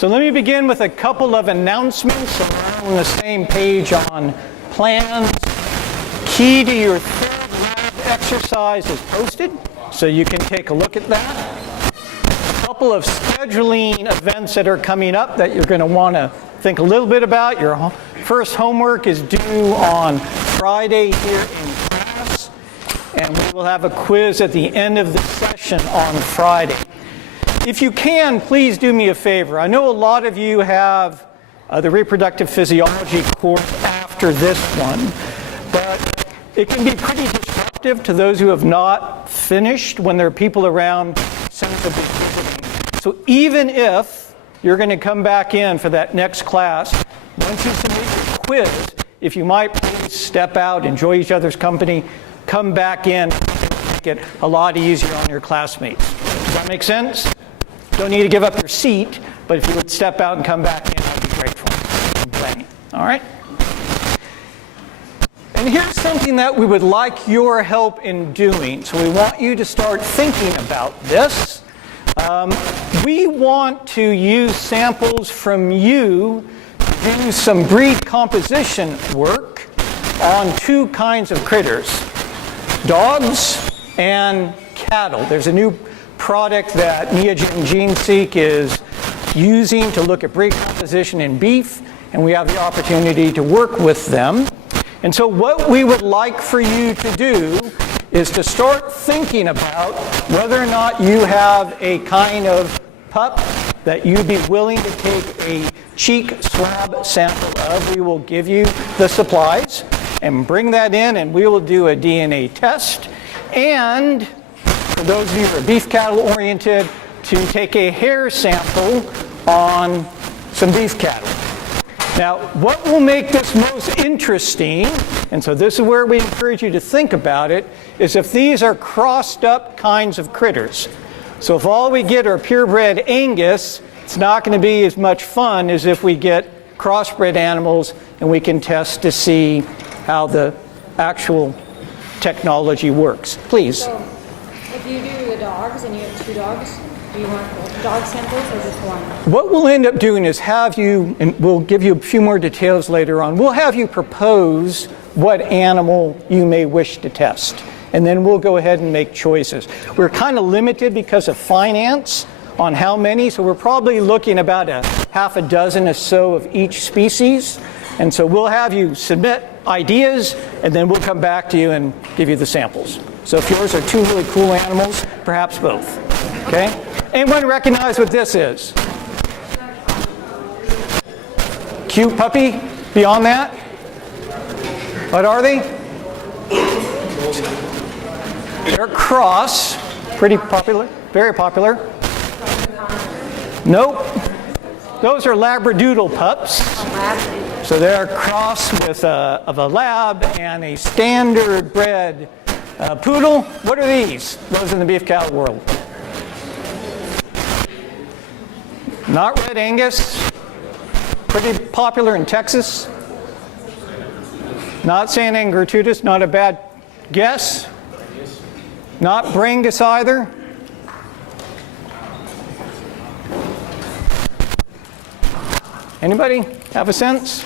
So let me begin with a couple of announcements so we're on the same page on plans. Key to your third lab exercise is posted, so you can take a look at that. A couple of scheduling events that are coming up that you're going to want to think a little bit about. Your first homework is due on Friday here in class, and we will have a quiz at the end of the session on Friday. If you can, please do me a favor. I know a lot of you have the reproductive physiology course after this one, but it can be pretty disruptive to those who have not finished when there are people around sensibly visiting. So even if you're going to come back in for that next class, once you submit your quiz, if you might please step out, enjoy each other's company, come back in, make it a lot easier on your classmates. Does that make sense? Don't need to give up your seat, but if you would step out and come back in, I'd be grateful. I'm planning. All right? And here's something that we would like your help in doing. So we want you to start thinking about this. We want to use samples from you to do some breed composition work on two kinds of critters, dogs and cattle. There's a new product that Neogen GeneSeq is using to look at breed composition in beef, and we have the opportunity to work with them. And so what we would like for you to do is to start thinking about whether or not you have a kind of pup that you'd be willing to take a cheek swab sample of. We will give you the supplies and bring that in, and we will do a DNA test. And for those of you who are beef cattle oriented, to take a hair sample on some beef cattle. Now, what will make this most interesting, and so this is where we encourage you to think about it, is if these are crossed up kinds of critters. So if all we get are purebred Angus, it's not going to be as much fun as if we get crossbred animals and we can test to see how the actual technology works. Please. So, if you do the dogs and you have two dogs, do you want both dog samples or just one? What we'll end up doing is have you, and we'll give you a few more details later on, we'll have you propose what animal you may wish to test. And then we'll go ahead and make choices. We're kind of limited because of finance on how many, so we're probably looking about a half a dozen or so of each species. And so we'll have you submit ideas, and then we'll come back to you and give you the samples. So if yours are two really cool animals, perhaps both. Okay? Anyone recognize what this is? Cute puppy? Beyond that? What are they? They're cross. Pretty popular. Very popular. Nope. Those are Labradoodle pups. So they're a cross with of a lab and a standard bred poodle. What are these? Those in the beef cattle world. Not Red Angus. Pretty popular in Texas. Not San Angurtutus. Not a bad guess. Not Brangus either. Anybody have a sense?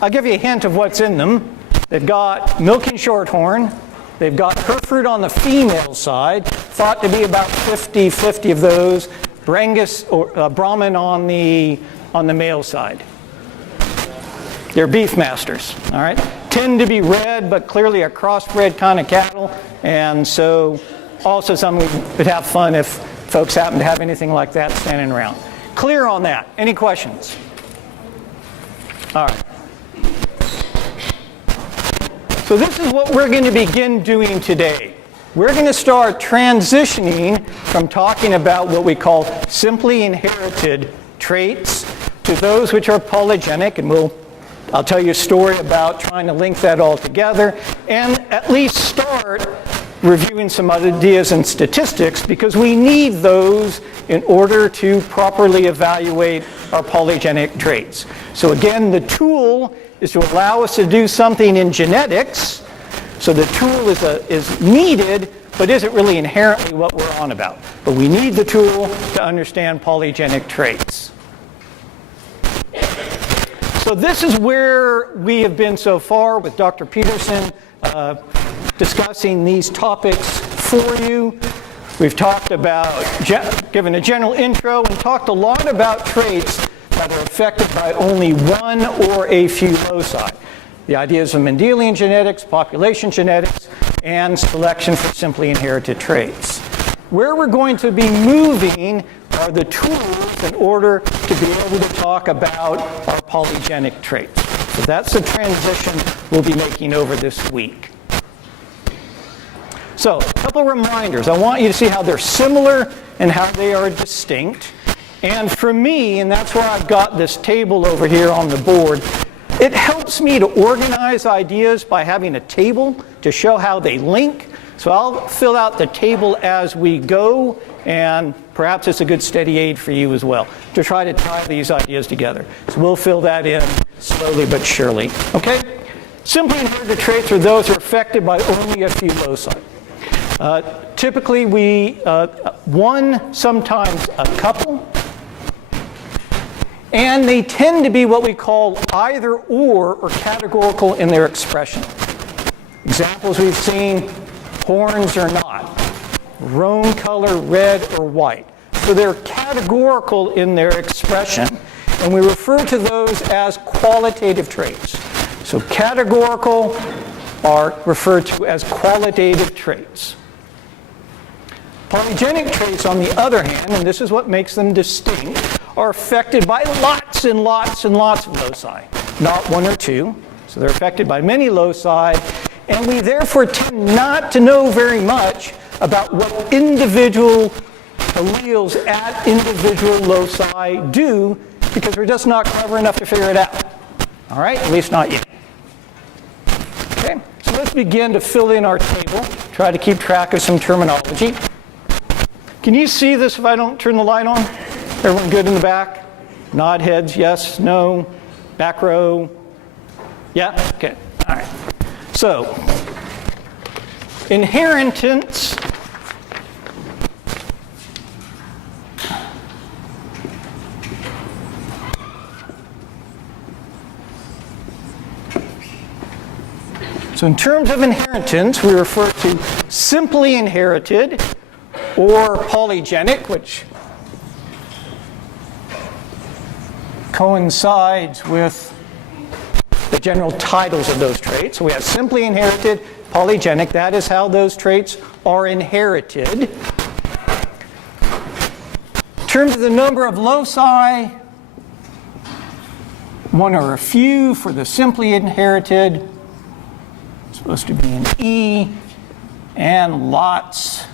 I'll give you a hint of what's in them. They've got milking shorthorn. They've got Hereford on the female side, thought to be about 50-50 of those. Brangus or Brahman on the male side. They're beef masters, all right? Tend to be red, but clearly a crossbred kind of cattle, and so also something we would have fun if folks happen to have anything like that standing around. Clear on that? Any questions? All right. So this is what we're going to begin doing today. We're going to start transitioning from talking about what we call simply inherited traits to those which are polygenic, and I'll tell you a story about trying to link that all together and at least start reviewing some ideas and statistics, because we need those in order to properly evaluate our polygenic traits. So again, the tool is to allow us to do something in genetics. So the tool is needed, but isn't really inherently what we're on about. But we need the tool to understand polygenic traits. So this is where we have been so far with Dr. Peterson discussing these topics for you. We've talked about, given a general intro, and talked a lot about traits that are affected by only one or a few loci. The ideas of Mendelian genetics, population genetics, and selection for simply inherited traits. Where we're going to be moving are the tools in order to be able to talk about our polygenic traits. So that's the transition we'll be making over this week. So, a couple reminders. I want you to see how they're similar and how they are distinct. And for me, and that's why I've got this table over here on the board, it helps me to organize ideas by having a table to show how they link. So I'll fill out the table as we go, and perhaps it's a good steady aid for you as well to try to tie these ideas together. So we'll fill that in slowly but surely. Okay? Simply inherited traits are those that are affected by only a few loci. Typically, one, sometimes a couple, and they tend to be what we call either or categorical in their expression. Examples we've seen, horns or not, roan color, red or white. So they're categorical in their expression, and we refer to those as qualitative traits. So categorical are referred to as qualitative traits. Polygenic traits, on the other hand, and this is what makes them distinct, are affected by lots and lots and lots of loci, not one or two. So they're affected by many loci, and we therefore tend not to know very much about what individual alleles at individual loci do, because we're just not clever enough to figure it out. All right? At least not yet. Okay, so let's begin to fill in our table, try to keep track of some terminology. Can you see this if I don't turn the light on? Everyone good in the back? Nod heads, yes, no, back row. Yeah? Okay, all right. So, inheritance So in terms of inheritance, we refer to simply inherited or polygenic, which coincides with the general titles of those traits. So we have simply inherited, polygenic. That is how those traits are inherited. In terms of the number of loci, one or a few for the simply inherited. It's supposed to be an E, and lots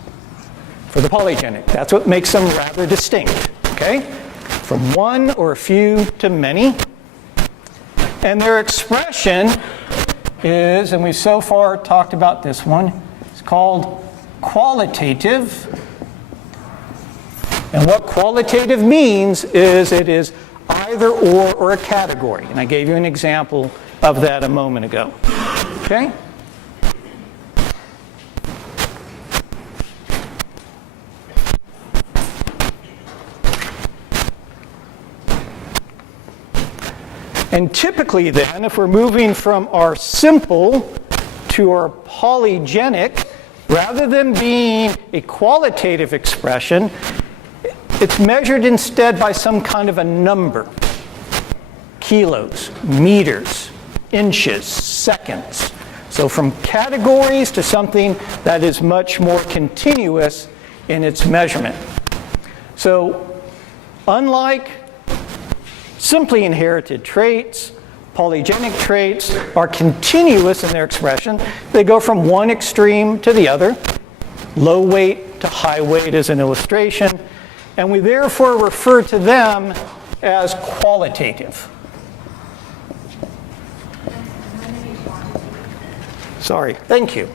for the polygenic. That's what makes them rather distinct. Okay? From one or a few to many. And their expression is, and we've so far talked about this one, it's called qualitative. And what qualitative means is it is either or a category. And I gave you an example of that a moment ago. Okay? And typically then, if we're moving from our simple to our polygenic, rather than being a qualitative expression, it's measured instead by some kind of a number. Kilos, meters, inches, seconds. So from categories to something that is much more continuous in its measurement. So unlike simply inherited traits, polygenic traits are continuous in their expression. They go from one extreme to the other, low weight to high weight as an illustration, and we therefore refer to them as qualitative. Sorry, thank you.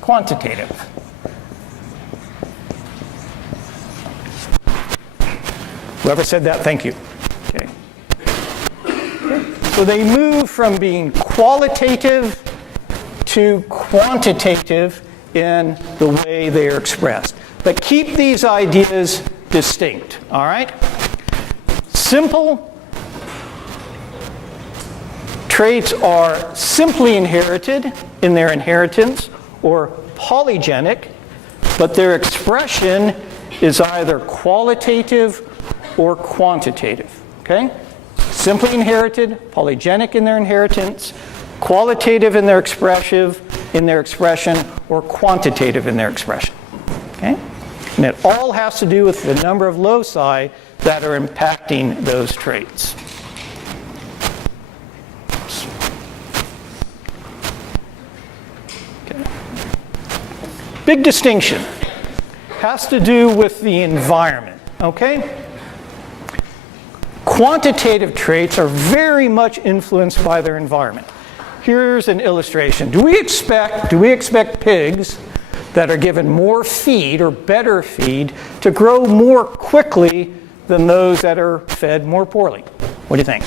Quantitative. Whoever said that, thank you. Okay. So they move from being qualitative to quantitative in the way they are expressed. But keep these ideas distinct, all right? Simple traits are simply inherited in their inheritance or polygenic, but their expression is either qualitative or quantitative. Okay? Simply inherited, polygenic in their inheritance, qualitative in their expression, or quantitative in their expression. Okay? And it all has to do with the number of loci that are impacting those traits. Okay. Big distinction has to do with the environment. Okay? Quantitative traits are very much influenced by their environment. Here's an illustration. Do we expect pigs that are given more feed or better feed to grow more quickly than those that are fed more poorly? What do you think?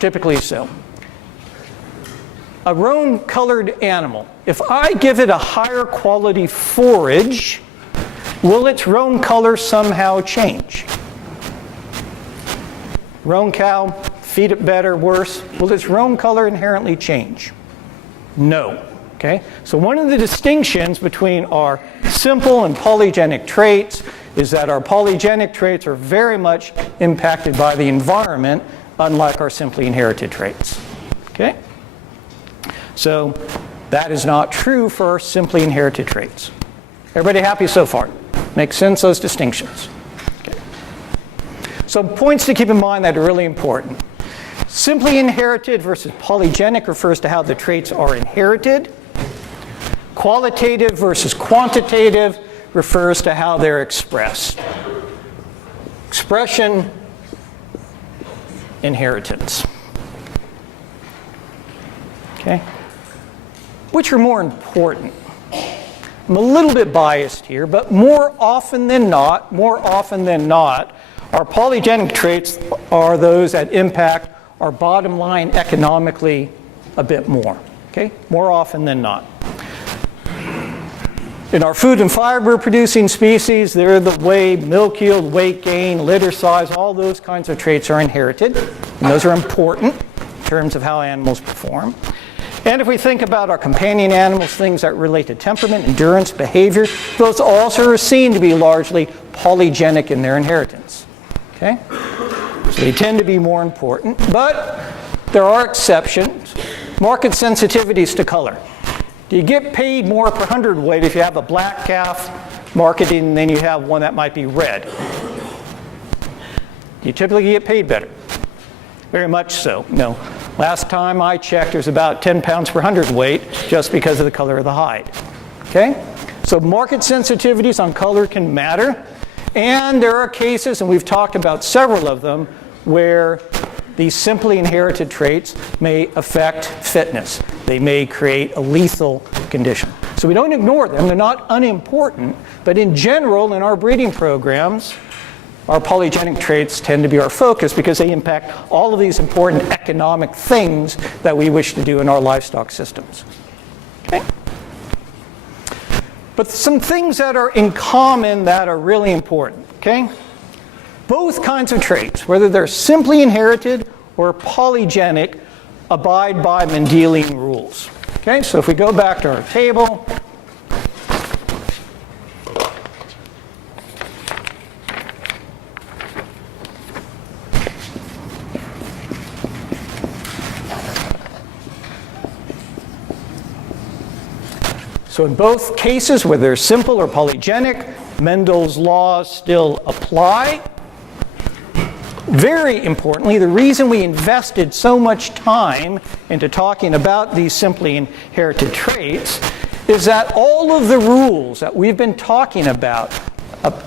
Typically so. A roan-colored animal, if I give it a higher quality forage, will its roan color somehow change? Roan cow, feed it better, worse. Will its roan color inherently change? No. Okay? So one of the distinctions between our simple and polygenic traits is that our polygenic traits are very much impacted by the environment, unlike our simply inherited traits. Okay? So that is not true for our simply inherited traits. Everybody happy so far? Makes sense, those distinctions? Okay. So points to keep in mind that are really important. Simply inherited versus polygenic refers to how the traits are inherited. Qualitative versus quantitative refers to how they're expressed. Expression, inheritance. Okay? Which are more important? I'm a little bit biased here, but more often than not, our polygenic traits are those that impact our bottom line economically a bit more. Okay? More often than not. In our food and fiber producing species, they're the way milk yield, weight gain, litter size, all those kinds of traits are inherited. And those are important in terms of how animals perform. And if we think about our companion animals, things that relate to temperament, endurance, behavior, those also are seen to be largely polygenic in their inheritance. Okay? So they tend to be more important, but there are exceptions. Market sensitivities to color. Do you get paid more per hundredweight if you have a black calf marketing than you have one that might be red? You typically get paid better. Very much so. No. Last time I checked, there's about 10 pounds per hundredweight just because of the color of the hide. Okay? So market sensitivities on color can matter. And there are cases, and we've talked about several of them, where these simply inherited traits may affect fitness. They may create a lethal condition. So we don't ignore them. They're not unimportant. But in general, in our breeding programs, our polygenic traits tend to be our focus because they impact all of these important economic things that we wish to do in our livestock systems. Okay? But some things that are in common that are really important. Okay? Both kinds of traits, whether they're simply inherited or polygenic, abide by Mendelian rules. Okay? So if we go back to our table, so in both cases, whether they're simple or polygenic, Mendel's laws still apply. Very importantly, the reason we invested so much time into talking about these simply inherited traits is that all of the rules that we've been talking about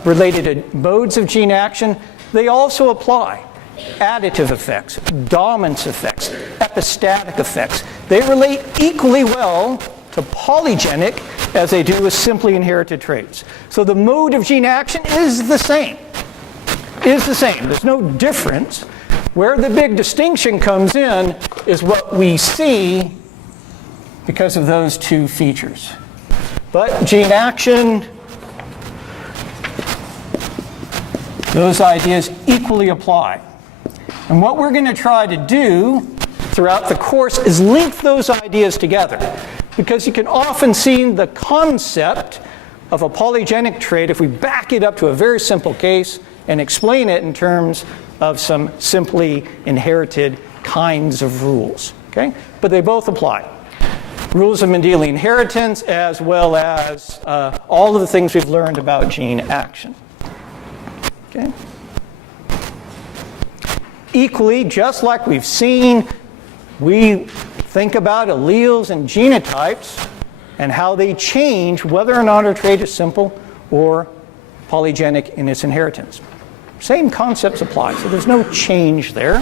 related to modes of gene action, they also apply. Additive effects, dominance effects, epistatic effects. They relate equally well to polygenic as they do with simply inherited traits. So the mode of gene action is the same. There's no difference. Where the big distinction comes in is what we see because of those two features. But gene action Those ideas equally apply. And what we're going to try to do throughout the course is link those ideas together, because you can often see the concept of a polygenic trait if we back it up to a very simple case and explain it in terms of some simply inherited kinds of rules. Okay? But they both apply. Rules of Mendelian inheritance, as well as all of the things we've learned about gene action. Okay? Equally, just like we've seen, we think about alleles and genotypes and how they change whether or not a trait is simple or polygenic in its inheritance. Same concepts apply, so there's no change there.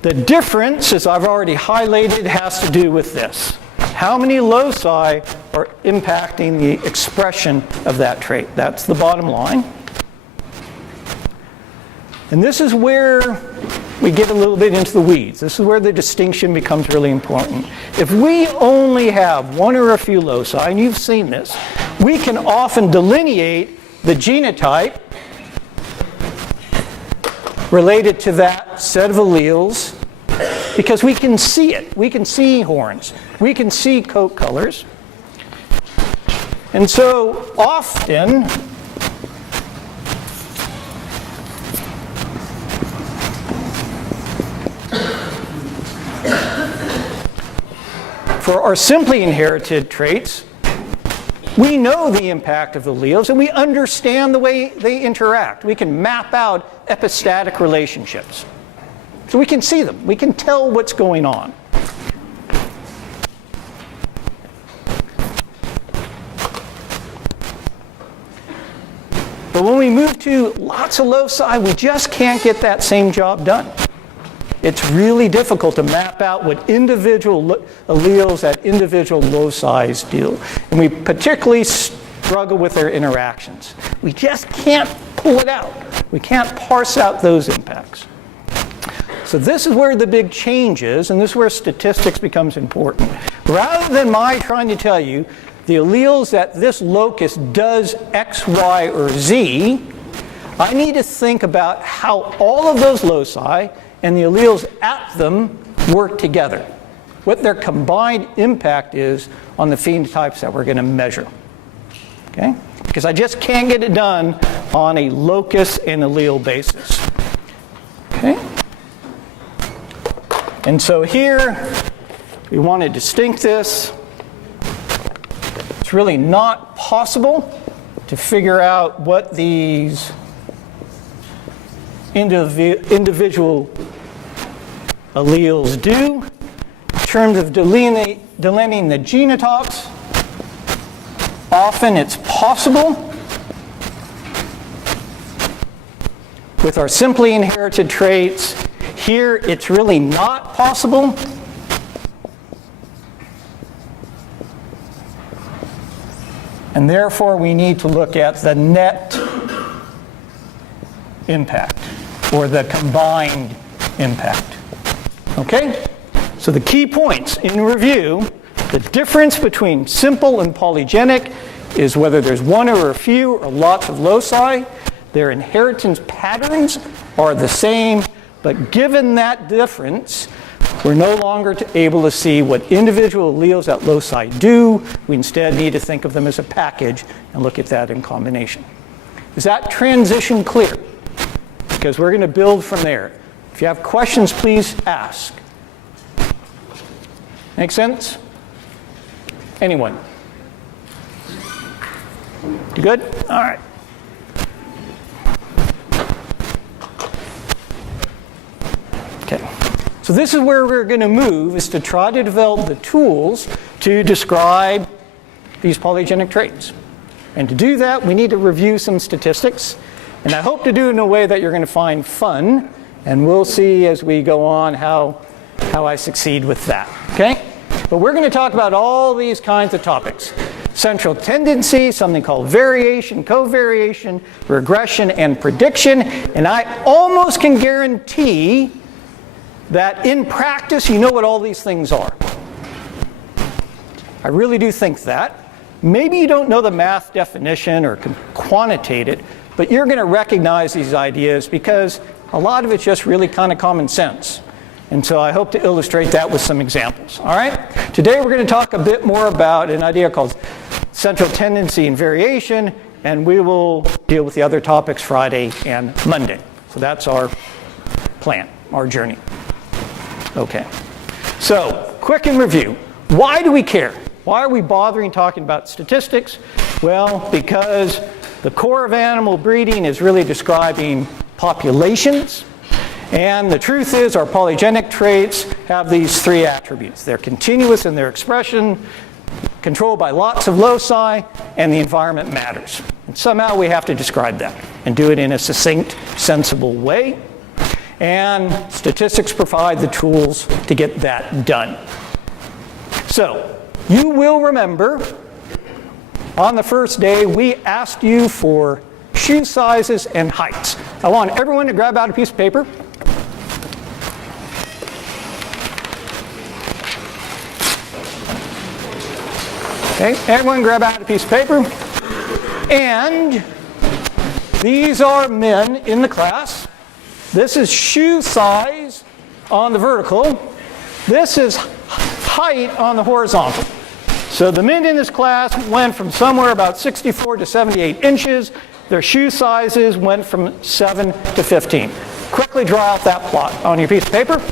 The difference, as I've already highlighted, has to do with this. How many loci are impacting the expression of that trait? That's the bottom line. And this is where we get a little bit into the weeds. This is where the distinction becomes really important. If we only have one or a few loci, and you've seen this, we can often delineate the genotype related to that set of alleles because we can see it. We can see horns. We can see coat colors. And so often, for our simply inherited traits, we know the impact of the alleles and we understand the way they interact. We can map out epistatic relationships. So we can see them. We can tell what's going on. But when we move to lots of loci, we just can't get that same job done. It's really difficult to map out what individual alleles at individual loci do. And we particularly struggle with their interactions. We just can't pull it out. We can't parse out those impacts. So this is where the big change is, and this is where statistics becomes important. Rather than my trying to tell you the alleles that this locus does X, Y, or Z, I need to think about how all of those loci and the alleles at them work together, what their combined impact is on the phenotypes that we're going to measure. Okay? Because I just can't get it done on a locus and allele basis. Okay? And so here, we want to distinct this. It's really not possible to figure out what these individual alleles do. In terms of delineating the genotypes, often it's possible. With our simply inherited traits, here it's really not possible. And therefore we need to look at the net impact, or the combined impact. Okay? So the key points in review, the difference between simple and polygenic is whether there's one or a few or lots of loci. Their inheritance patterns are the same, but given that difference, we're no longer able to see what individual alleles at loci do. We instead need to think of them as a package and look at that in combination. Is that transition clear? Because we're going to build from there. If you have questions, please ask. Make sense? Anyone? You good? All right. Okay. So this is where we're going to move, is to try to develop the tools to describe these polygenic traits. And to do that, we need to review some statistics. And I hope to do it in a way that you're going to find fun. And we'll see as we go on how I succeed with that. Okay? But we're going to talk about all these kinds of topics. Central tendency, something called variation, covariation, regression, and prediction. And I almost can guarantee that in practice, you know what all these things are. I really do think that. Maybe you don't know the math definition or can quantitate it, but you're going to recognize these ideas because a lot of it's just really kind of common sense. And so I hope to illustrate that with some examples. All right? Today we're going to talk a bit more about an idea called central tendency and variation, and we will deal with the other topics Friday and Monday. So that's our plan, our journey. Okay. So, quick in review. Why do we care? Why are we bothering talking about statistics? Well, because the core of animal breeding is really describing populations. And the truth is our polygenic traits have these three attributes. They're continuous in their expression, controlled by lots of loci, and the environment matters. And somehow we have to describe that and do it in a succinct, sensible way. And statistics provide the tools to get that done. So, you will remember on the first day we asked you for shoe sizes and heights. I want everyone to grab out a piece of paper. Okay, everyone grab out a piece of paper. And these are men in the class. This is shoe size on the vertical. This is height on the horizontal. So the men in this class went from somewhere about 64 to 78 inches. Their shoe sizes went from 7 to 15. Quickly draw out that plot on your piece of paper.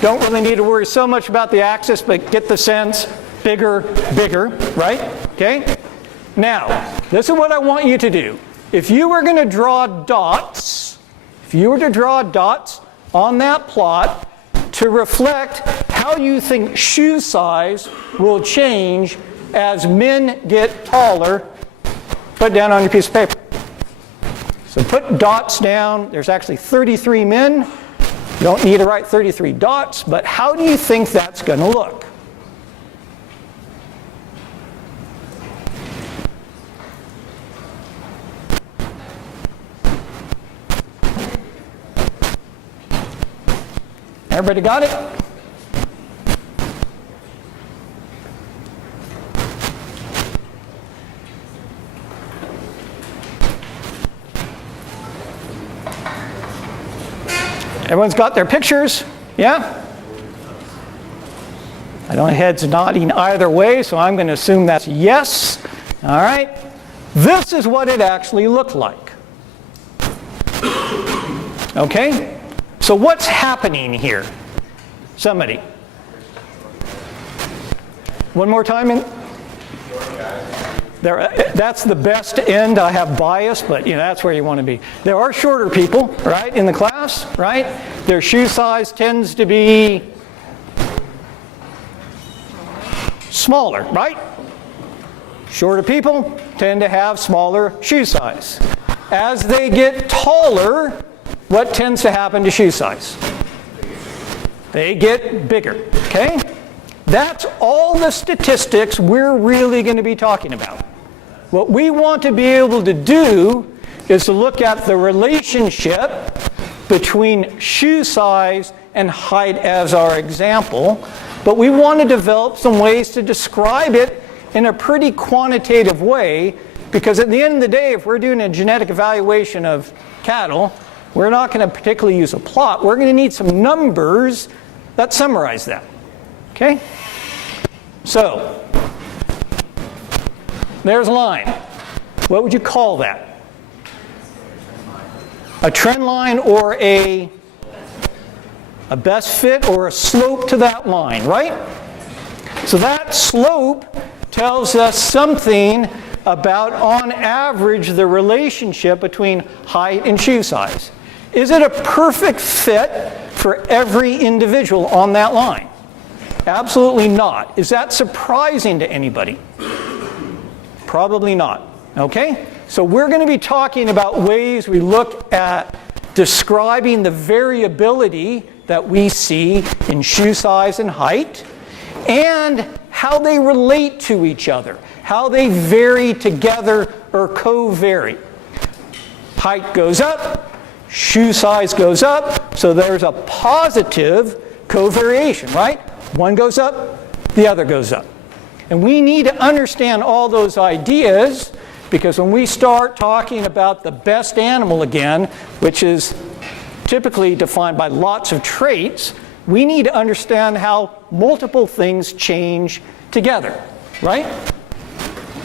Don't really need to worry so much about the axis, but get the sense, bigger, bigger, right? Okay? Now, this is what I want you to do. If you were going to draw dots, on that plot to reflect how you think shoe size will change as men get taller, put it down on your piece of paper. So put dots down. There's actually 33 men. You don't need to write 33 dots, but how do you think that's going to look? Everybody got it? Everyone's got their pictures? Yeah? I don't have heads nodding either way, so I'm going to assume that's yes. All right? This is what it actually looked like. Okay? So what's happening here? Somebody. One more time. That's the best end. I have bias, but that's where you want to be. There are shorter people, right, in the class, right? Their shoe size tends to be smaller, right? Shorter people tend to have smaller shoe size. As they get taller, what tends to happen to shoe size? They get bigger, okay? That's all the statistics we're really going to be talking about. What we want to be able to do is to look at the relationship between shoe size and height as our example, but we want to develop some ways to describe it in a pretty quantitative way, because at the end of the day, if we're doing a genetic evaluation of cattle, we're not going to particularly use a plot. We're going to need some numbers that summarize that. Okay? So, there's a line. What would you call that? A trend line or a best fit or a slope to that line, right? So that slope tells us something about, on average, the relationship between height and shoe size. Is it a perfect fit for every individual on that line? Absolutely not. Is that surprising to anybody? Probably not. Okay? So we're going to be talking about ways we look at describing the variability that we see in shoe size and height, and how they relate to each other, how they vary together or co-vary. Height goes up, shoe size goes up, so there's a positive covariation, right? One goes up, the other goes up. And we need to understand all those ideas, because when we start talking about the best animal again, which is typically defined by lots of traits, we need to understand how multiple things change together, right?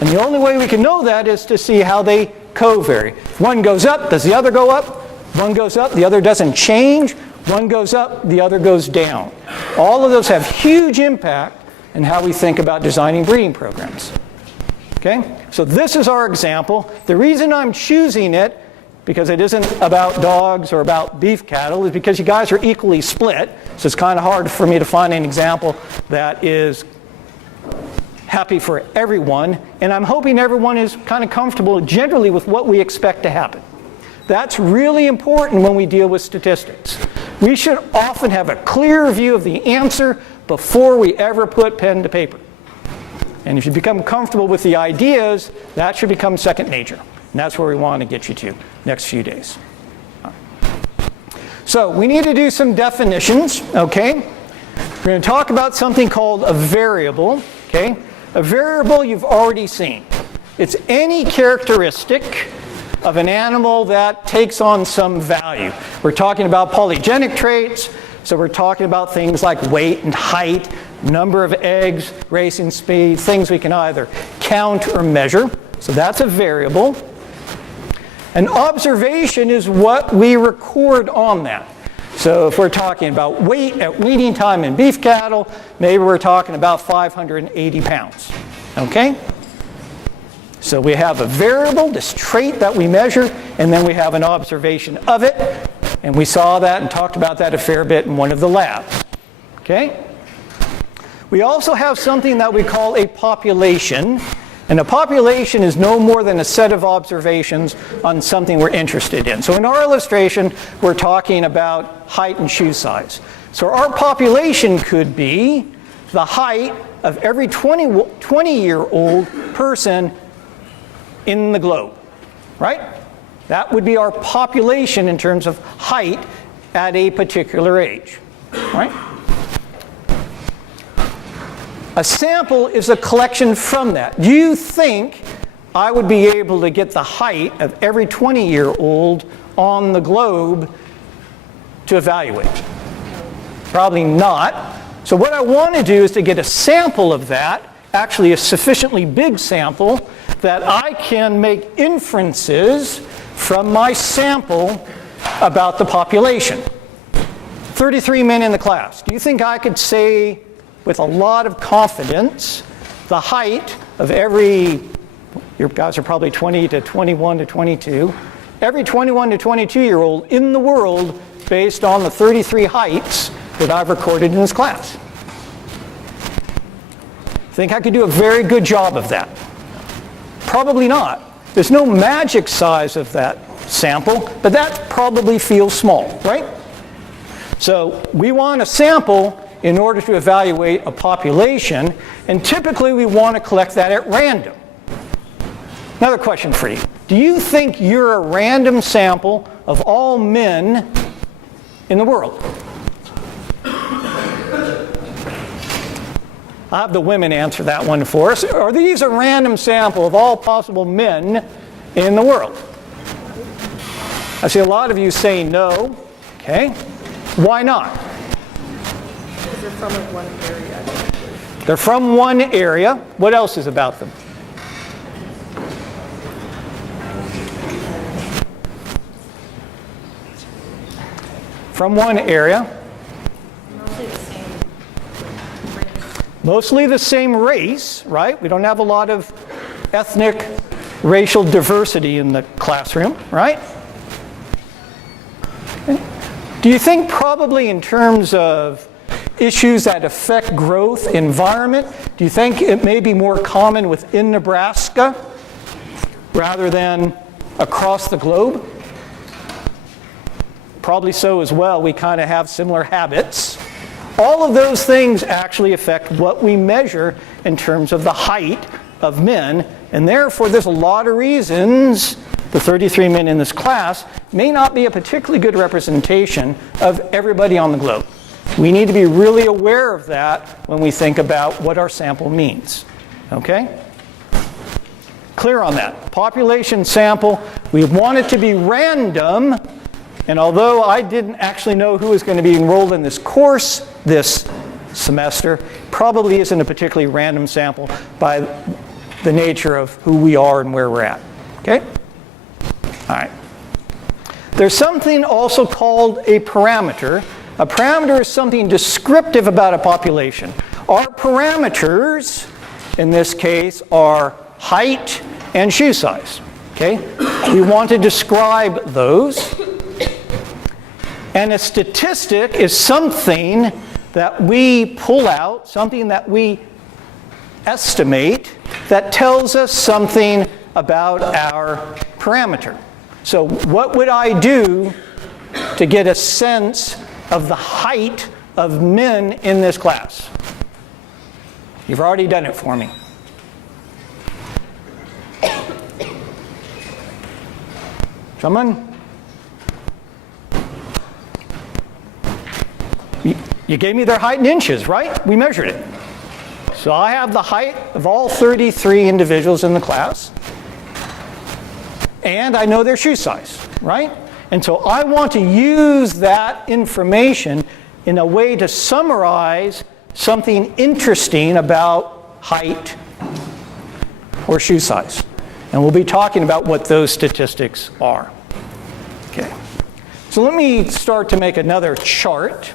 And the only way we can know that is to see how they co-vary. If one goes up, does the other go up? One goes up, the other doesn't change. One goes up, the other goes down. All of those have huge impact in how we think about designing breeding programs. Okay? So this is our example. The reason I'm choosing it, because it isn't about dogs or about beef cattle, is because you guys are equally split. So it's kind of hard for me to find an example that is happy for everyone. And I'm hoping everyone is kind of comfortable generally with what we expect to happen. That's really important when we deal with statistics. We should often have a clear view of the answer before we ever put pen to paper. And if you become comfortable with the ideas, that should become second nature. And that's where we want to get you to next few days. So we need to do some definitions, okay? We're going to talk about something called a variable, okay? A variable you've already seen. It's any characteristic of an animal that takes on some value. We're talking about polygenic traits, so we're talking about things like weight and height, number of eggs, racing speed, things we can either count or measure. So that's a variable. An observation is what we record on that. So if we're talking about weight at weaning time in beef cattle, maybe we're talking about 580 pounds. Okay? So we have a variable, this trait that we measure, and then we have an observation of it. And we saw that and talked about that a fair bit in one of the labs. Okay? We also have something that we call a population. And a population is no more than a set of observations on something we're interested in. So in our illustration, we're talking about height and shoe size. So our population could be the height of every 20-year-old person in the globe, right? That would be our population in terms of height at a particular age, right? A sample is a collection from that. Do you think I would be able to get the height of every 20-year-old on the globe to evaluate? Probably not. So what I want to do is to get a sample of that, actually a sufficiently big sample, that I can make inferences from my sample about the population. 33 men in the class. Do you think I could say with a lot of confidence the height of every, your guys are probably 20 to 21 to 22, every 21 to 22-year-old in the world based on the 33 heights that I've recorded in this class? Think I could do a very good job of that? Probably not. There's no magic size of that sample, but that probably feels small, right? So we want a sample in order to evaluate a population, and typically we want to collect that at random. Another question for you. Do you think you're a random sample of all men in the world? I'll have the women answer that one for us. Are these a random sample of all possible men in the world? I see a lot of you saying no. Okay. Why not? Because they're from like one area. They're from one area. What else is about them? From one area. Mostly the same race. Mostly the same race, right? We don't have a lot of ethnic, racial diversity in the classroom, right? Okay. Do you think probably in terms of issues that affect growth, environment, do you think it may be more common within Nebraska rather than across the globe? Probably so as well. We kind of have similar habits. All of those things actually affect what we measure in terms of the height of men, and therefore there's a lot of reasons the 33 men in this class may not be a particularly good representation of everybody on the globe. We need to be really aware of that when we think about what our sample means. Okay? Clear on that. Population sample, we want it to be random, and although I didn't actually know who was going to be enrolled in this course this semester, probably isn't a particularly random sample by the nature of who we are and where we're at. Okay? All right. There's something also called a parameter. A parameter is something descriptive about a population. Our parameters, in this case, are height and shoe size. Okay? We want to describe those. And a statistic is something that we pull out, something that we estimate that tells us something about our parameter. So what would I do to get a sense of the height of men in this class? You've already done it for me. Someone? You gave me their height in inches, right? We measured it. So I have the height of all 33 individuals in the class. And I know their shoe size, right? And so I want to use that information in a way to summarize something interesting about height or shoe size. And we'll be talking about what those statistics are. Okay. So let me start to make another chart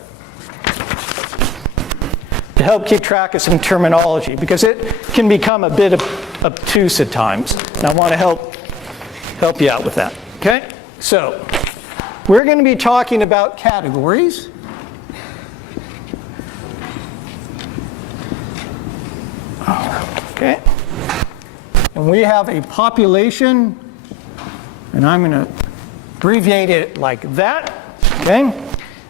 to help keep track of some terminology, because it can become a bit obtuse at times. And I want to help you out with that. Okay? So, we're going to be talking about categories. Okay? And we have a population, and I'm going to abbreviate it like that. Okay?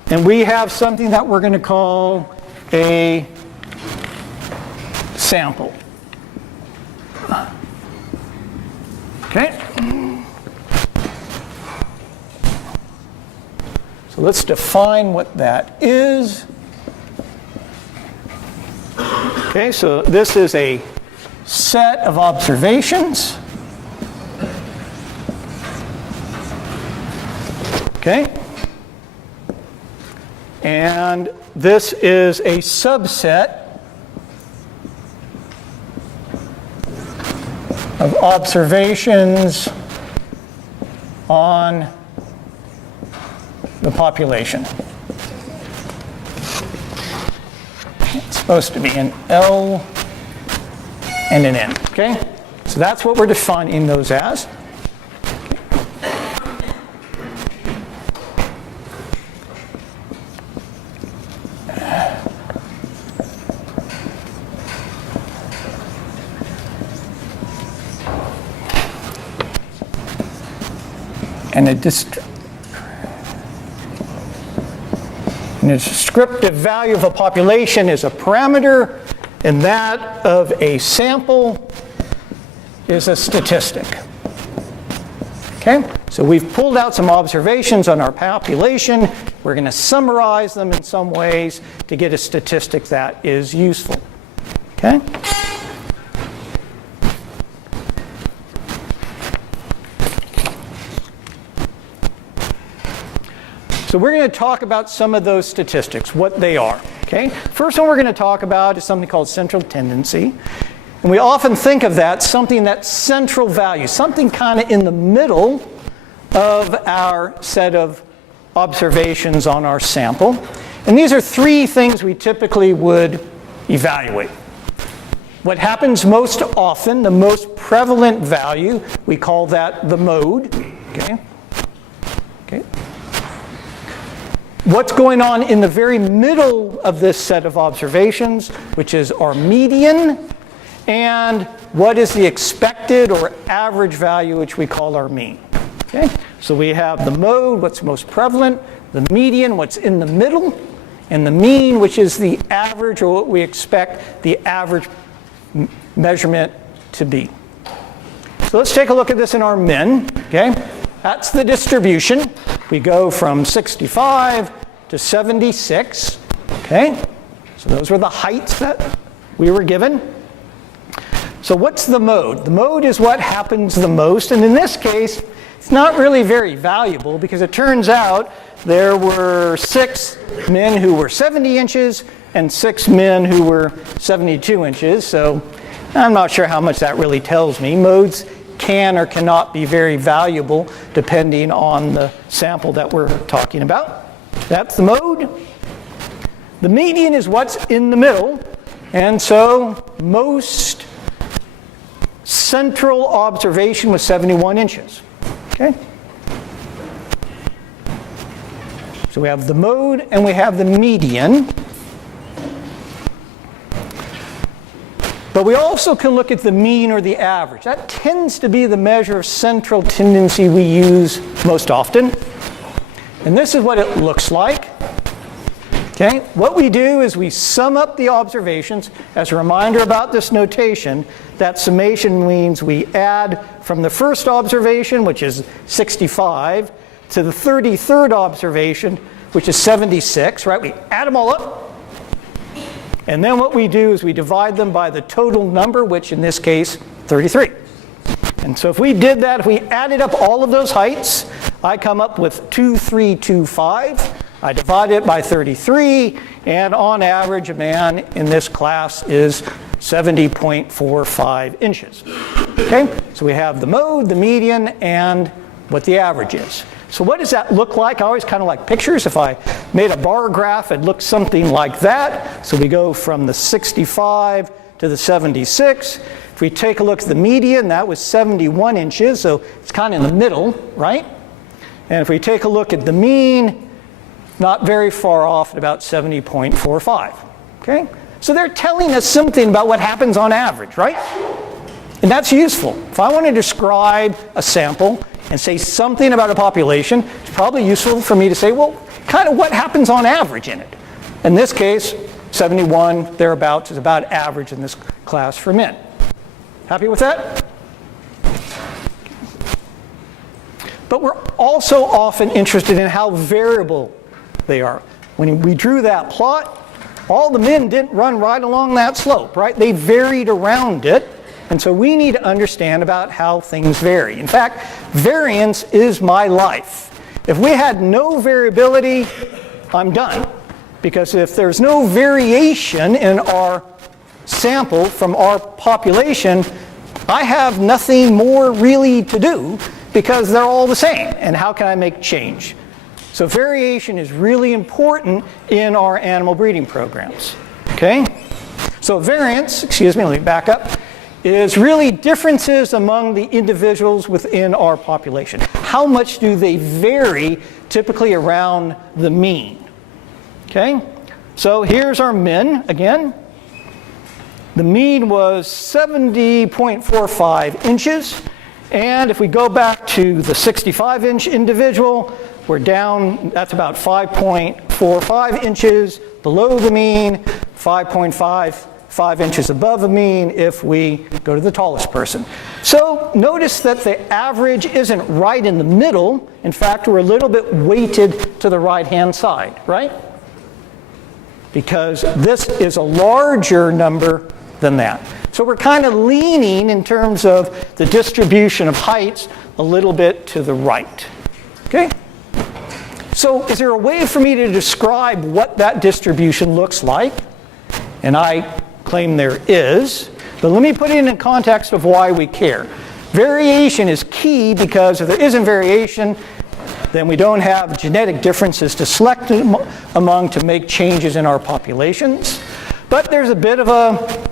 And we have something that we're going to call a sample. Okay? So let's define what that is. Okay, so this is a set of observations. Okay? And this is a subset of observations on the population. It's supposed to be an L and an N, okay? So that's what we're defining those as. And a descriptive value of a population is a parameter, and that of a sample is a statistic. Okay? So we've pulled out some observations on our population. We're going to summarize them in some ways to get a statistic that is useful. Okay? So we're going to talk about some of those statistics, what they are. Okay? First one we're going to talk about is something called central tendency. And we often think of that, something that's central value, something kind of in the middle of our set of observations on our sample. And these are three things we typically would evaluate. What happens most often, the most prevalent value, we call that the mode. Okay? Okay. What's going on in the very middle of this set of observations, which is our median, and what is the expected or average value, which we call our mean. Okay? So we have the mode, what's most prevalent, the median, what's in the middle, and the mean, which is the average, or what we expect the average measurement to be. So let's take a look at this in our min. Okay? That's the distribution. We go from 65 to 76. Okay? So those were the heights that we were given. So what's the mode? The mode is what happens the most, and in this case, it's not really very valuable because it turns out there were 6 men who were 70 inches and 6 men who were 72 inches, so I'm not sure how much that really tells me. Modes can or cannot be very valuable depending on the sample that we're talking about. That's the mode. The median is what's in the middle, and so most central observation was 71 inches. Okay? So we have the mode and we have the median. But we also can look at the mean or the average. That tends to be the measure of central tendency we use most often. And this is what it looks like. Okay? What we do is we sum up the observations. As a reminder about this notation, that summation means we add from the first observation, which is 65, to the 33rd observation, which is 76, right? We add them all up. And then what we do is we divide them by the total number, which in this case, 33. And so if we did that, if we added up all of those heights, I come up with 2325. I divide it by 33, and on average, a man in this class is 70.45 inches. Okay? So we have the mode, the median, and what the average is. So what does that look like? I always kind of like pictures. If I made a bar graph, it looks something like that. So we go from the 65 to the 76. If we take a look at the median, that was 71 inches, so it's kind of in the middle, right? And if we take a look at the mean, not very far off at about 70.45. Okay? So they're telling us something about what happens on average, right? And that's useful. If I want to describe a sample and say something about a population, it's probably useful for me to say, well, kind of what happens on average in it. In this case, 71 thereabouts is about average in this class for men. Happy with that? But we're also often interested in how variable they are. When we drew that plot, all the men didn't run right along that slope, right? They varied around it. And so we need to understand about how things vary. In fact, variance is my life. If we had no variability, I'm done. Because if there's no variation in our sample from our population, I have nothing more really to do because they're all the same. And how can I make change? So variation is really important in our animal breeding programs. Okay? So variance, let me back up, is really differences among the individuals within our population. How much do they vary typically around the mean? Okay? So here's our men again. The mean was 70.45 inches. And if we go back to the 65-inch individual, we're down, that's about 5.45 inches below the mean, 5.55 inches above the mean if we go to the tallest person. So notice that the average isn't right in the middle. In fact, we're a little bit weighted to the right-hand side, right? Because this is a larger number than that. So we're kind of leaning in terms of the distribution of heights a little bit to the right. Okay? So is there a way for me to describe what that distribution looks like? And I claim there is. But let me put it in context of why we care. Variation is key because if there isn't variation, then we don't have genetic differences to select among to make changes in our populations. But there's a bit of a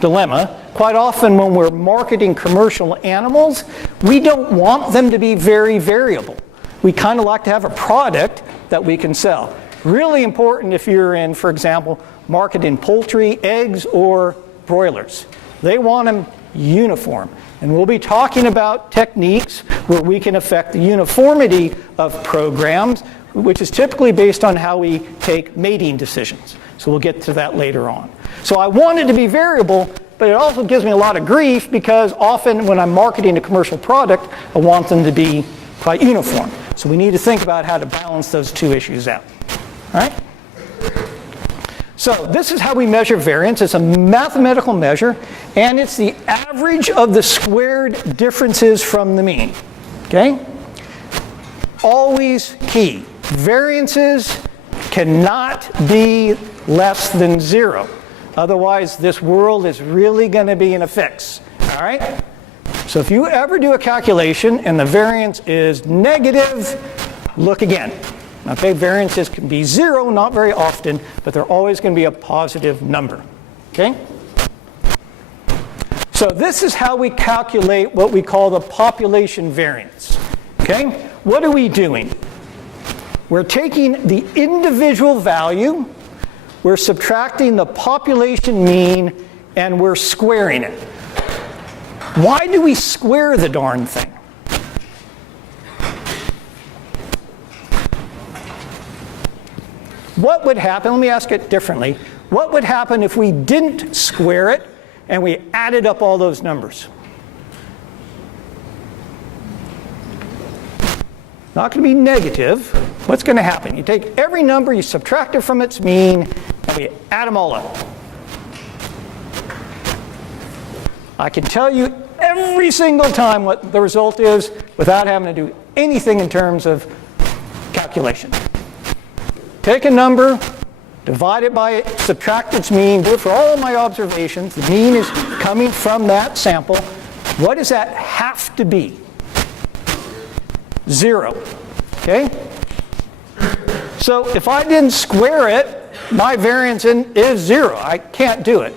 dilemma. Quite often when we're marketing commercial animals, we don't want them to be very variable. We kind of like to have a product that we can sell. Really important if you're in, for example, marketing poultry, eggs, or broilers. They want them uniform. And we'll be talking about techniques where we can affect the uniformity of programs, which is typically based on how we take mating decisions. So we'll get to that later on. So I want it to be variable, but it also gives me a lot of grief because often when I'm marketing a commercial product, I want them to be quite uniform. So we need to think about how to balance those two issues out. All right? So this is how we measure variance. It's a mathematical measure, and it's the average of the squared differences from the mean. Okay? Always key. Variances cannot be less than 0. Otherwise, this world is really going to be in a fix. All right? So if you ever do a calculation and the variance is negative, look again. Okay, variances can be 0, not very often, but they're always going to be a positive number. Okay? So this is how we calculate what we call the population variance. Okay? What are we doing? We're taking the individual value, we're subtracting the population mean, and we're squaring it. Why do we square the darn thing? What would happen, let me ask it differently, what would happen if we didn't square it and we added up all those numbers? Not going to be negative. What's going to happen? You take every number, you subtract it from its mean, and we add them all up. I can tell you every single time what the result is without having to do anything in terms of calculation. Take a number, divide it by it, subtract its mean, do it for all of my observations. The mean is coming from that sample. What does that have to be? 0. Okay? So if I didn't square it, my variance is 0. I can't do it.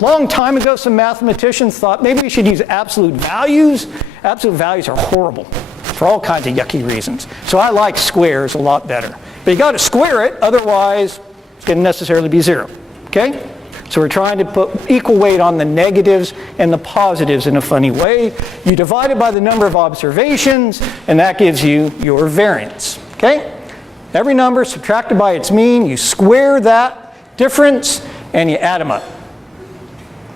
A long time ago, some mathematicians thought maybe we should use absolute values. Absolute values are horrible for all kinds of yucky reasons. So I like squares a lot better. But you got to square it, otherwise it's going to necessarily be 0. Okay? So we're trying to put equal weight on the negatives and the positives in a funny way. You divide it by the number of observations, and that gives you your variance. Okay? Every number subtracted by its mean, you square that difference, and you add them up.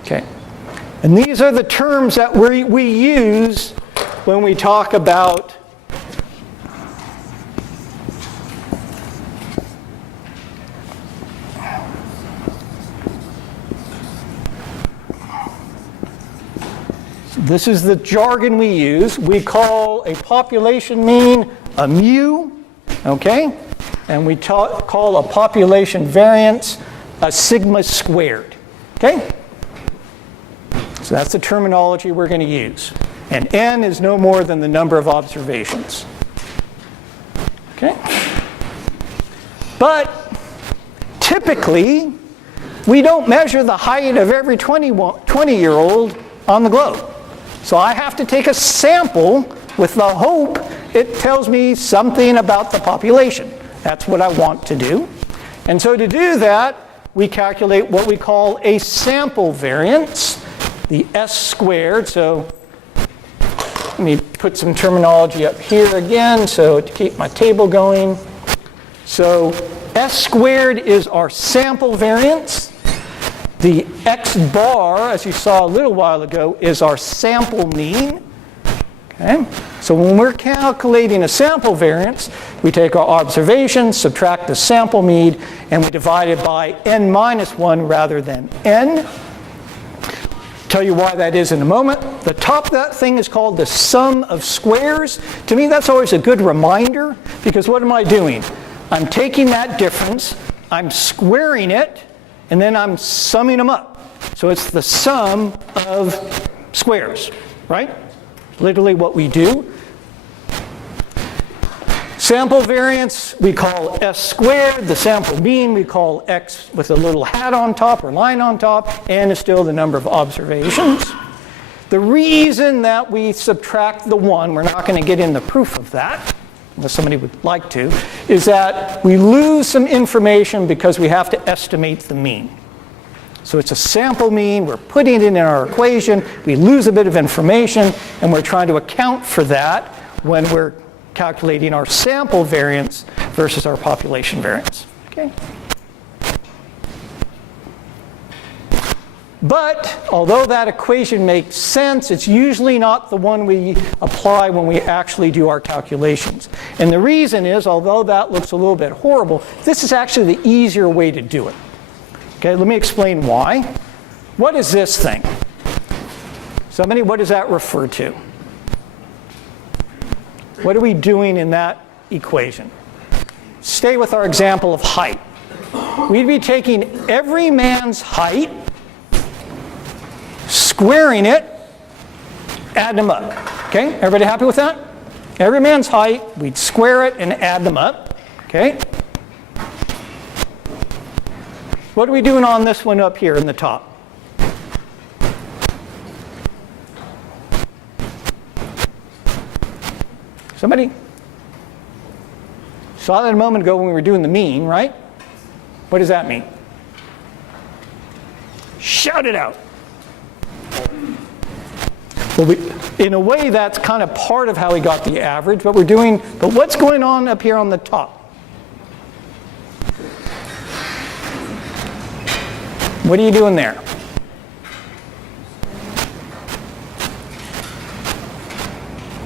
Okay? And these are the terms that we use when we talk about this is the jargon we use. We call a population mean a mu, okay? And we call a population variance a sigma squared, okay? So that's the terminology we're going to use. And n is no more than the number of observations. Okay? But typically, we don't measure the height of every 20-year-old on the globe. So I have to take a sample with the hope it tells me something about the population. That's what I want to do. And so to do that, we calculate what we call a sample variance, the S squared. So let me put some terminology up here again so to keep my table going. So S squared is our sample variance. The X bar, as you saw a little while ago, is our sample mean. Okay? So when we're calculating a sample variance, we take our observations, subtract the sample mean, and we divide it by n minus 1 rather than n. Tell you why that is in a moment. The top of that thing is called the sum of squares. To me, that's always a good reminder, because what am I doing? I'm taking that difference, I'm squaring it, and then I'm summing them up. So it's the sum of squares, right? Literally what we do. Sample variance we call S squared. The sample mean we call X with a little hat on top or line on top. N is still the number of observations. The reason that we subtract the 1, we're not going to get in the proof of that, unless somebody would like to, is that we lose some information because we have to estimate the mean. So it's a sample mean, we're putting it in our equation, we lose a bit of information, and we're trying to account for that when we're calculating our sample variance versus our population variance. Okay? But although that equation makes sense, it's usually not the one we apply when we actually do our calculations. And the reason is, although that looks a little bit horrible, this is actually the easier way to do it. Okay, let me explain why. What is this thing? Somebody, what does that refer to? What are we doing in that equation? Stay with our example of height. We'd be taking every man's height, squaring it, adding them up. Okay, everybody happy with that? Every man's height, we'd square it and add them up. Okay? What are we doing on this one up here in the top? Somebody? Saw that a moment ago when we were doing the mean, right? What does that mean? Shout it out. Well, in a way, that's kind of part of how we got the average, but what's going on up here on the top? What are you doing there?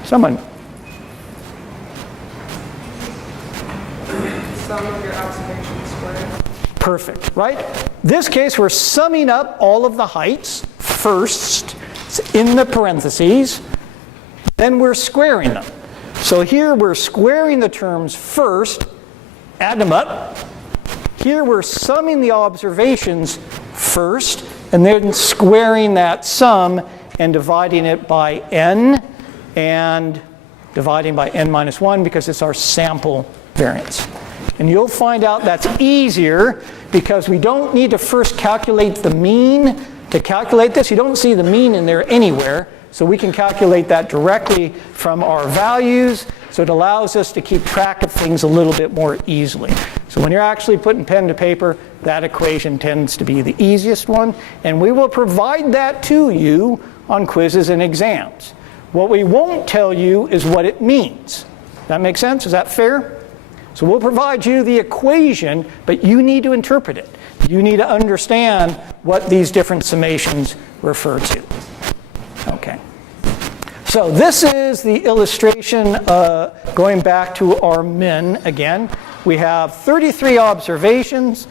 Someone. Sum of your observations squared. Perfect, right? This case, we're summing up all of the heights first in the parentheses, then we're squaring them. So here we're squaring the terms first, add them up. Here we're summing the observations first, and then squaring that sum and dividing it by n, and dividing by n minus 1 because it's our sample variance. And you'll find out that's easier because we don't need to first calculate the mean to calculate this. You don't see the mean in there anywhere, so we can calculate that directly from our values, so it allows us to keep track of things a little bit more easily. So when you're actually putting pen to paper, that equation tends to be the easiest one, and we will provide that to you on quizzes and exams. What we won't tell you is what it means. That make sense? Is that fair? So we'll provide you the equation, but you need to interpret it. You need to understand what these different summations refer to. Okay. So this is the illustration going back to our min again. We have 33 observations.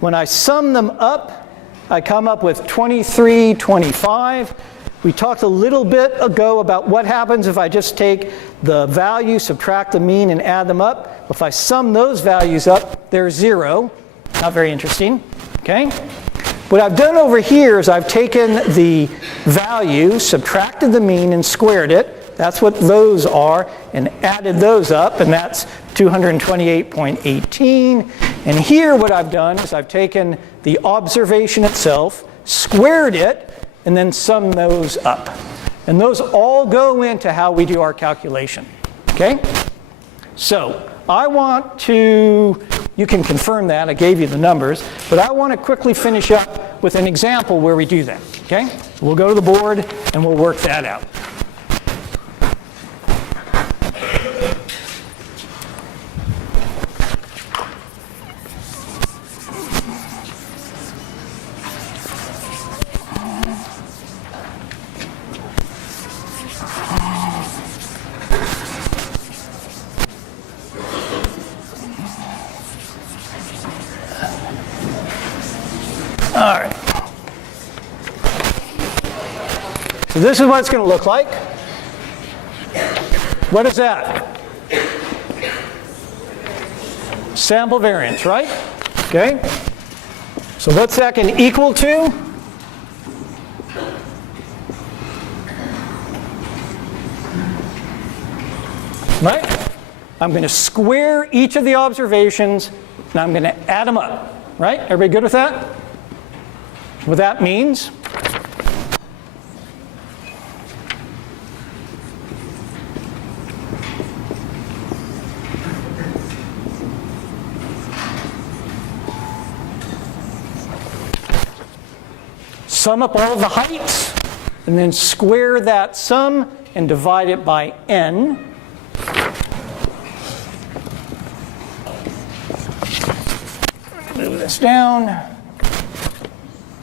When I sum them up, I come up with 2325. We talked a little bit ago about what happens if I just take the value, subtract the mean, and add them up. If I sum those values up, they're 0. Not very interesting. Okay? What I've done over here is I've taken the value, subtracted the mean, and squared it. That's what those are, and added those up, and that's 228.18. And here what I've done is I've taken the observation itself, squared it, and then sum those up. And those all go into how we do our calculation. Okay? So I want to, you can confirm that, I gave you the numbers, but I want to quickly finish up with an example where we do that. Okay? We'll go to the board and we'll work that out. All right. So this is what it's going to look like. What is that? Sample variance, right? Okay. So what's that going to equal to? Right? I'm going to square each of the observations, and I'm going to add them up. Right? Everybody good with that? What that means? Sum up all of the heights, and then square that sum and divide it by n. Move this down.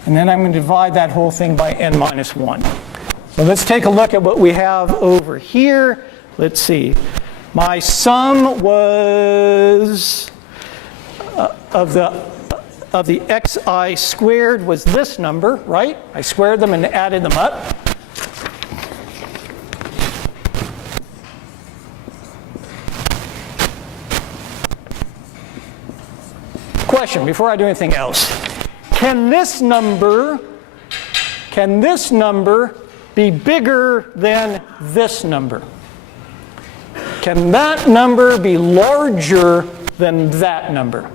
And then I'm going to divide that whole thing by n minus 1. So let's take a look at what we have over here. Let's see. My sum was of the of the xi squared was this number, right? I squared them and added them up. Question before I do anything else. Can this number be bigger than this number? Can that number be larger than that number?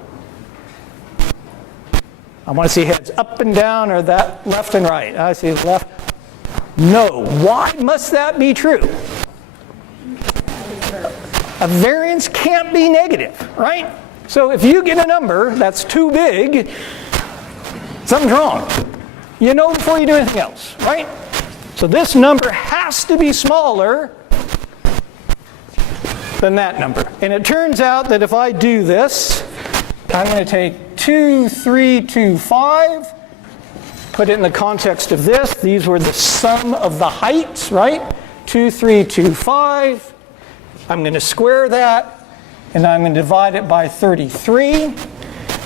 I want to see heads up and down or that left and right. I see left. No. Why must that be true? A variance can't be negative, right? So if you get a number that's too big, something's wrong. You know before you do anything else, right? So this number has to be smaller than that number. And it turns out that if I do this, I'm going to take 2, 3, 2, 5, put it in the context of this. These were the sum of the heights, right? 2, 3, 2, 5. I'm going to square that, and I'm going to divide it by 33.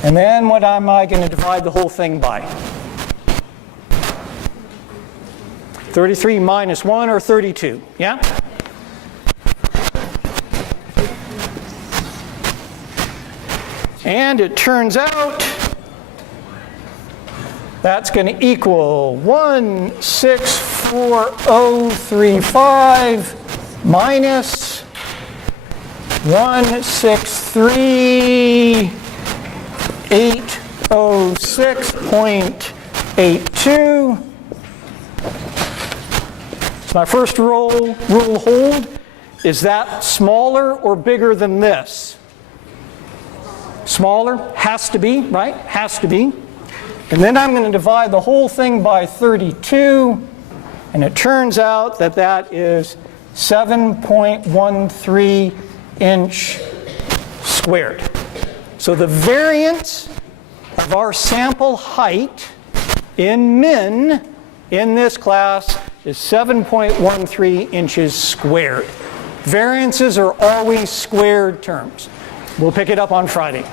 And then what am I going to divide the whole thing by? 33 minus 1 or 32, yeah? And it turns out that's going to equal 164,035 minus 163,806.82. So my first rule hold, is that smaller or bigger than this? Smaller, has to be, right? Has to be. And then I'm going to divide the whole thing by 32, and it turns out that that is 7.13 inch squared. So the variance of our sample height in min in this class is 7.13 inches squared. Variances are always squared terms. We'll pick it up on Friday.